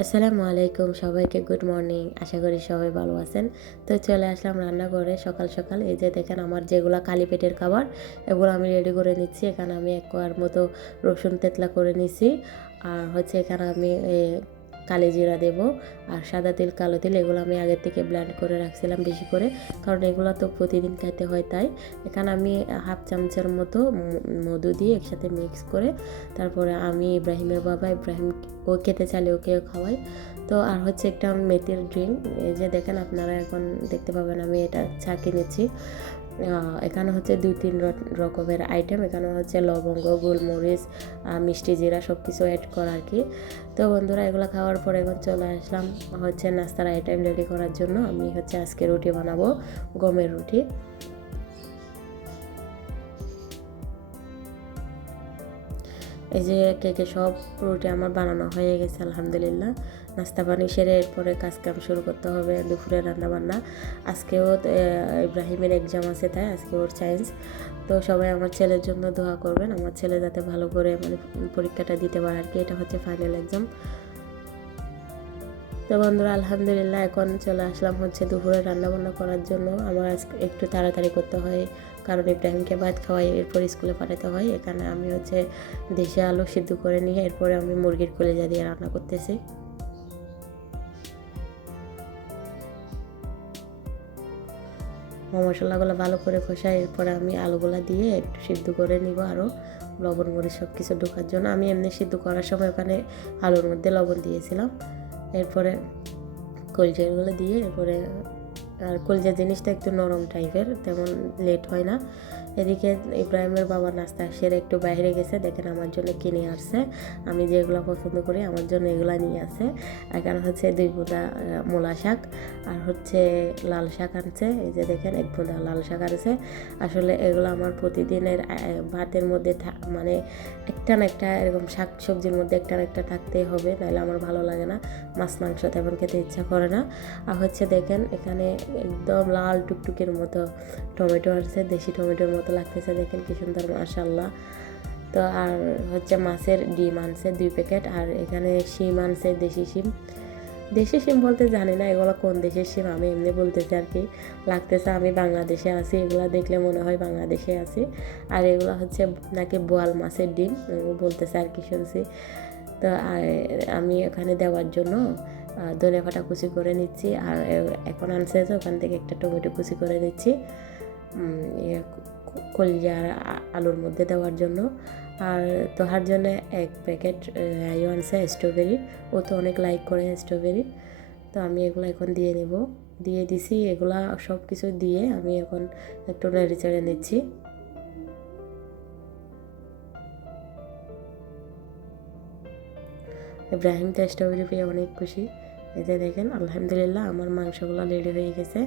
আসসালামু আলাইকুম, সবাইকে গুড মর্নিং। আশা করি সবাই ভালো আছেন। তো চলে আসলাম রান্নাঘরে সকাল সকাল। এই যে দেখেন আমার যেগুলো খালি পেটের খাবার এগুলো আমি রেডি করে নিচ্ছি। এখানে আমি এক কোয়ার মতো রসুন তেতলা করে নিছি। আর হচ্ছে এখানে আমি কালি জিরা দেব, আর সাদা তিল কালো তিল এগুলো আমি আগের থেকে ব্লেন্ড করে রাখছিলাম বেশি করে, কারণ এগুলো তো প্রতিদিন খাইতে হয়। তাই এখানে আমি হাফ চামচের মতো মধু দিয়ে একসাথে মিক্স করে তারপরে আমি ইব্রাহিমের বাবা ইব্রাহিম ও খেতে চাইলে ওকেও খাওয়াই। তো আর হচ্ছে একটা মেথির ড্রিঙ্ক, এই যে দেখেন আপনারা এখন দেখতে পাবেন আমি এটা চা কিনেছি। এখানে হচ্ছে 2-3 রকমের আইটেম, এখানে হচ্ছে লবঙ্গ, গোলমরিচ, মিষ্টি জিরা সব কিছু অ্যাড করা আর কি। তো বন্ধুরা এগুলো খাওয়ার পরে এখন চলে আসলাম হচ্ছে নাস্তার আইটেম রেডি করার জন্য। আমি হচ্ছে আজকে রুটি বানাবো, গমের রুটি। এই যে কেকে সব রুটি আমার বানানো হয়ে গেছে আলহামদুলিল্লাহ। নাস্তা পানি সেরে এরপরে কাজকাম শুরু করতে হবে, দুপুরে রান্নাবান্না। আজকেও ইব্রাহিমের এক্সাম আছে, তাই আজকে ওর সায়েন্স। তো সবাই আমার ছেলের জন্য দোয়া করবেন, আমার ছেলে যাতে ভালো করে পরীক্ষাটা দিতে পারে আর কি। এটা হচ্ছে ফাইনাল এক্সাম। তো বন্ধুরা আলহামদুলিল্লাহ এখন চলে আসলাম হচ্ছে দুপুরে রান্নাবান্না করার জন্য। আমার আজকে একটু তাড়াতাড়ি করতে হয়, কারণ ইব্রাহিমকে ভাত খাওয়াই এরপর স্কুলে পাঠাতে হয়। এখানে আমি হচ্ছে দেশি আলু সিদ্ধ করে নিয়ে এরপরে আমি মুরগির কলিজা দিয়ে রান্না করতেছি। মশলাগুলো ভালো করে কষাই এরপরে আমি আলুগুলো দিয়ে একটু সিদ্ধ করে নিব, আরও লবণ মরিচ সব কিছু ঢোকার জন্য। আমি এমনি সিদ্ধ করার সময় ওখানে আলুর মধ্যে লবণ দিয়েছিলাম। এরপরে কলিজাগুলো দিয়ে এরপরে, আর কলিজা জিনিসটা একটু নরম টাইপের, তেমন লেট হয় না। এদিকে ইব্রাহিমের বাবা নাস্তা সেরে একটু বাইরে গেছে, দেখেন আমার জন্য কিনে আসছে। আমি যেগুলো পছন্দ করি আমার জন্য এগুলো নিয়ে আসে। এখানে হচ্ছে 2 বোঁদা মূলা শাক, আর হচ্ছে লাল শাক আনছে। এই যে দেখেন 1 বোঁদা লাল শাক আনছে। আসলে এগুলো আমার প্রতিদিনের ভাতের মধ্যে মানে একটা না একটা এরকম শাক সবজির মধ্যে একটা না একটা থাকতেই হবে, নাহলে আমার ভালো লাগে না। মাছ মাংস তেমন খেতে ইচ্ছা করে না। আর হচ্ছে দেখেন এখানে একদম লাল টুকটুকের মতো টমেটো আছে, দেশি টমেটোর মতো লাগতেছে, দেখেন কি সুন্দর মাশাআল্লাহ। তো আর হচ্ছে মাছের ডিম আনছে 2 প্যাকেট, আর এখানে শিম আনছে, দেশি শিম। দেশি শিম বলতে জানি না এগুলো কোন দেশের শিম, আমি এমনি বলতেছি আর কি। লাগতেছে আমি বাংলাদেশে আছি, এগুলো দেখলে মনে হয় বাংলাদেশে আছি। আর এগুলো হচ্ছে নাকি বোয়াল মাছের ডিম বলতেছে আর কি শুনছি। তো আমি এখানে দেওয়ার জন্য ধনে পাতা কুচি করে নিচ্ছি, আর এখন আনছে তো ওখান থেকে একটা টমেটো কুচি করে নিচ্ছি কলিজা আর আলুর মধ্যে দেওয়ার জন্য। আর তোহার জন্য 1 প্যাকেট আনছে স্ট্রবেরি, ও তো অনেক লাইক করে স্ট্রবেরি। তো আমি এগুলো এখন দিয়ে নেব, দিয়ে দিছি। এগুলা সব কিছু দিয়ে আমি এখন একটু নেড়ে চেড়ে নিচ্ছি। ইব্রাহিম তো স্ট্রবেরি পেয়ে অনেক খুশি। এতে দেখেন আলহামদুলিল্লাহ আমার মাংসগুলো রেডি হয়ে গেছে।